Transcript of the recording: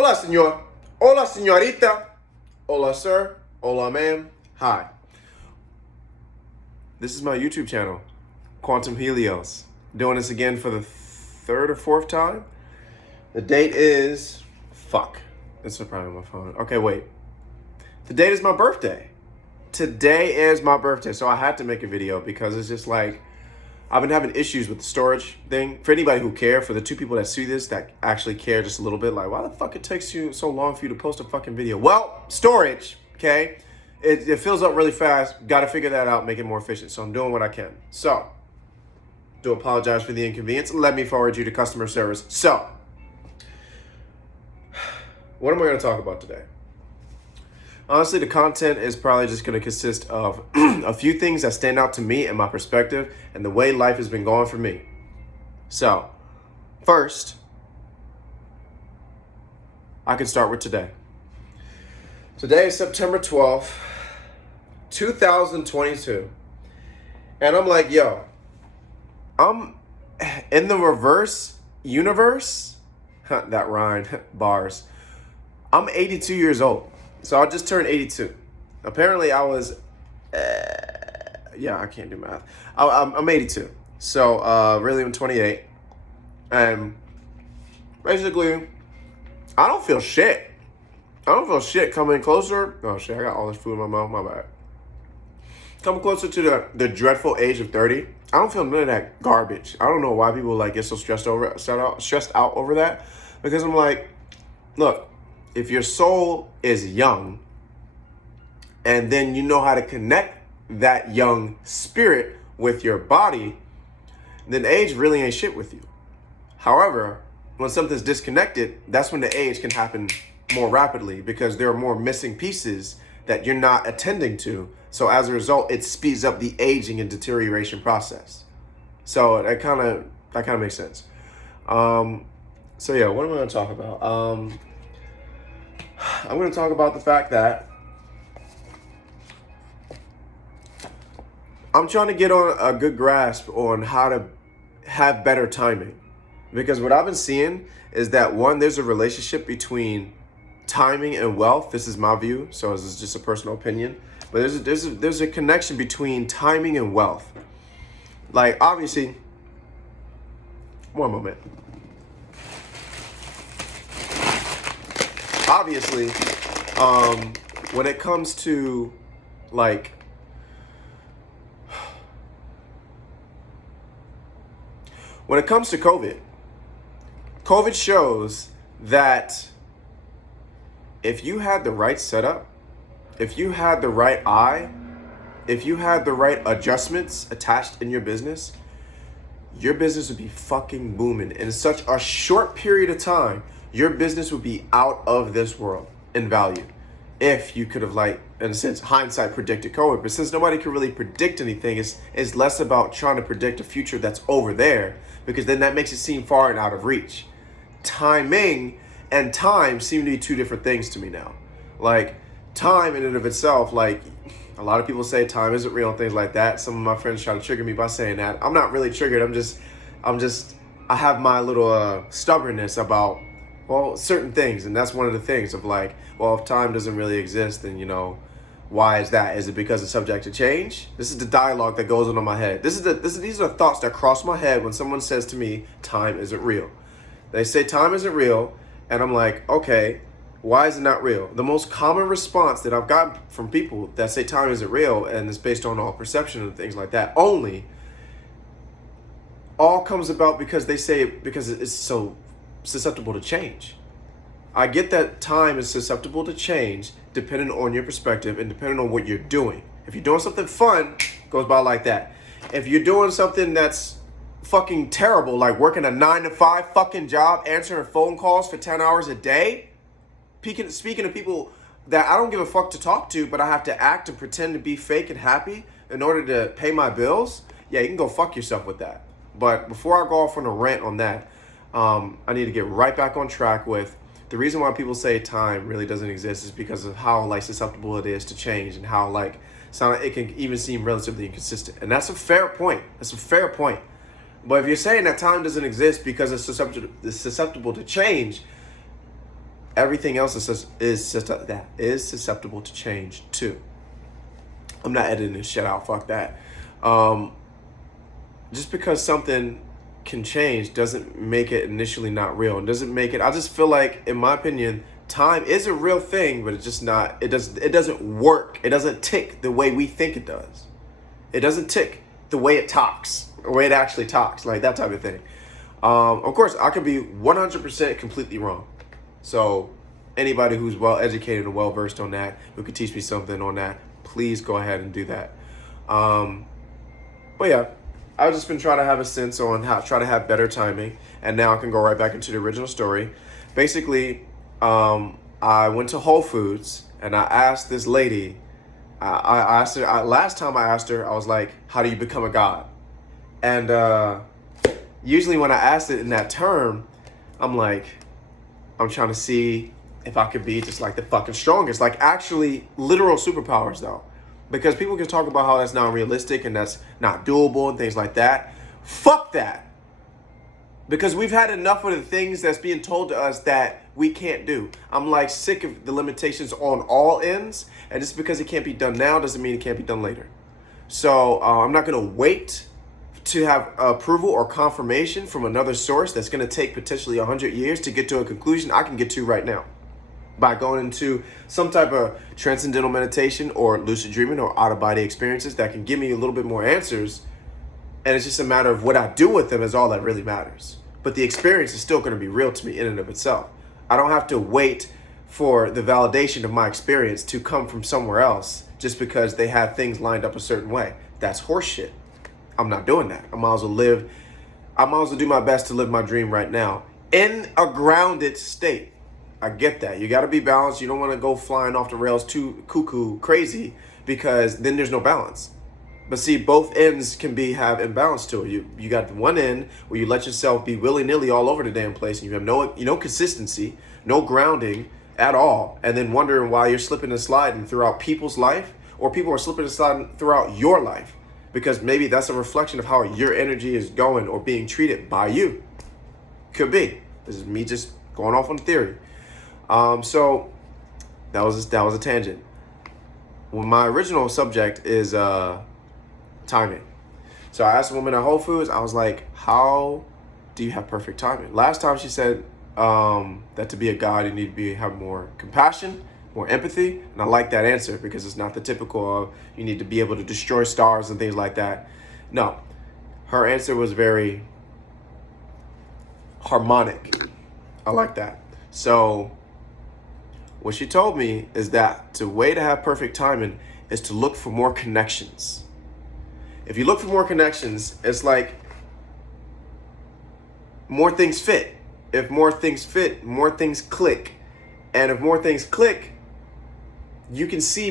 Hola, señor. Hola, señorita. Hola, sir. Hola, ma'am. Hi. This is my YouTube channel, Quantum Helios. Doing this again for the third or fourth time. The date is... Fuck. It's probably on my phone. Okay, wait. The date is my birthday. Today is my birthday, so I had to make a video because it's just like... I've been having issues with the storage thing. For anybody who care, for the two people that see this that actually care just a little bit, like, why the fuck it takes you so long for you to post a fucking video? Well, storage, okay? It fills up really fast. Got to figure that out, make it more efficient. So I'm doing what I can. So, do apologize for the inconvenience. Let me forward you to customer service. So, what am I going to talk about today? Honestly, the content is probably just going to consist of a few things that stand out to me and my perspective and the way life has been going for me. So, first, I can start with today. Today is September 12th, 2022. And I'm like, yo, I'm in the reverse universe. That rhymed, bars. I'm 82 years old. So I just turned 82. Apparently I was, I can't do math. I'm 82. So really I'm 28. And basically, I don't feel shit. I don't feel shit coming closer. Oh shit, I got all this food in my mouth, my bad. Coming closer to the dreadful age of 30. I don't feel none of that garbage. I don't know why people like get so stressed out over that. Because I'm like, look, if your soul is young and then you know how to connect that young spirit with your body, then age really ain't shit with you. However, when something's disconnected, that's when the age can happen more rapidly because there are more missing pieces that you're not attending to. So as a result, it speeds up the aging and deterioration process. So that kind of makes sense. So yeah, what am I going to talk about? I'm going to talk about the fact that I'm trying to get on a good grasp on how to have better timing. Because what I've been seeing is that, one, there's a relationship between timing and wealth. This is my view, so this is just a personal opinion. But there's a connection between timing and wealth. Like, obviously, one moment. Obviously, when it comes to like COVID shows that if you had the right setup, if you had the right eye, if you had the right adjustments attached in your business would be fucking booming. In such a short period of time, your business would be out of this world in value. If you could have, like, in a sense, hindsight predicted COVID. But since nobody can really predict anything, it's less about trying to predict a future that's over there, because then that makes it seem far and out of reach. Timing and time seem to be two different things to me now. Like, time in and of itself, like, a lot of people say time isn't real and things like that. Some of my friends try to trigger me by saying that. I'm not really triggered. I have my little stubbornness about, well, certain things. And that's one of the things of like, well, if time doesn't really exist, then, why is that? Is it because it's subject to change? This is the dialogue that goes on in my head. These are the thoughts that cross my head when someone says to me, time isn't real. They say time isn't real. And I'm like, okay, why is it not real? The most common response that I've gotten from people that say time isn't real and it's based on all perception and things like that all comes about because they say it because it's so susceptible to change. I get that time is susceptible to change depending on your perspective and depending on what you're doing. If you're doing something fun, it goes by like that. If you're doing something that's fucking terrible, like working a 9-to-5 fucking job, answering phone calls for 10 hours a day, speaking to people that I don't give a fuck to talk to, but I have to act and pretend to be fake and happy in order to pay my bills, yeah, you can go fuck yourself with that. But before I go off on a rant on that, I need to get right back on track with the reason why people say time really doesn't exist is because of how like susceptible it is to change and how like it can even seem relatively inconsistent. And that's a fair point. But if you're saying that time doesn't exist because it's susceptible to change, everything else is susceptible to change too. I'm not editing this shit out. Fuck that. Just because something can change doesn't make it initially not real. It doesn't make it. I just feel like, in my opinion, time is a real thing, but it's just not. It doesn't work. It doesn't tick the way we think it does. It doesn't tick the way it talks, the way it actually talks, like that type of thing. Of course, I could be 100% completely wrong. So anybody who's well educated and well versed on that, who could teach me something on that, please go ahead and do that. But yeah, I've just been trying to have a sense on how try to have better timing, and now I can go right back into the original story. Basically, I went to Whole Foods and I asked this lady. I asked her last time I asked her. I was like, "How do you become a god?" And usually when I asked it in that term, I'm like, I'm trying to see if I could be just like the fucking strongest, like actually literal superpowers though. Because people can talk about how that's not realistic and that's not doable and things like that. Fuck that. Because we've had enough of the things that's being told to us that we can't do. I'm like sick of the limitations on all ends. And just because it can't be done now doesn't mean it can't be done later. So I'm not going to wait to have approval or confirmation from another source that's going to take potentially 100 years to get to a conclusion I can get to right now. By going into some type of transcendental meditation or lucid dreaming or out-of-body experiences that can give me a little bit more answers. And it's just a matter of what I do with them is all that really matters. But the experience is still going to be real to me in and of itself. I don't have to wait for the validation of my experience to come from somewhere else just because they have things lined up a certain way. That's horseshit. I'm not doing that. I might as well do my best to live my dream right now in a grounded state. I get that. You got to be balanced. You don't want to go flying off the rails too cuckoo crazy because then there's no balance. But see, both ends can have imbalance to it. You got the one end where you let yourself be willy-nilly all over the damn place and you have no consistency, no grounding at all, and then wondering why you're slipping and sliding throughout people's life, or people are slipping and sliding throughout your life because maybe that's a reflection of how your energy is going or being treated by you. Could be. This is me just going off on theory. So that was a tangent. Well, my original subject is timing. So I asked a woman at Whole Foods, I was like, how do you have perfect timing? Last time she said that to be a god, you need to have more compassion, more empathy. And I like that answer because it's not the typical of you need to be able to destroy stars and things like that. No, her answer was very harmonic. I like that. So what she told me is that the way to have perfect timing is to look for more connections. If you look for more connections, it's like more things fit. If more things fit, more things click. And if more things click, you can see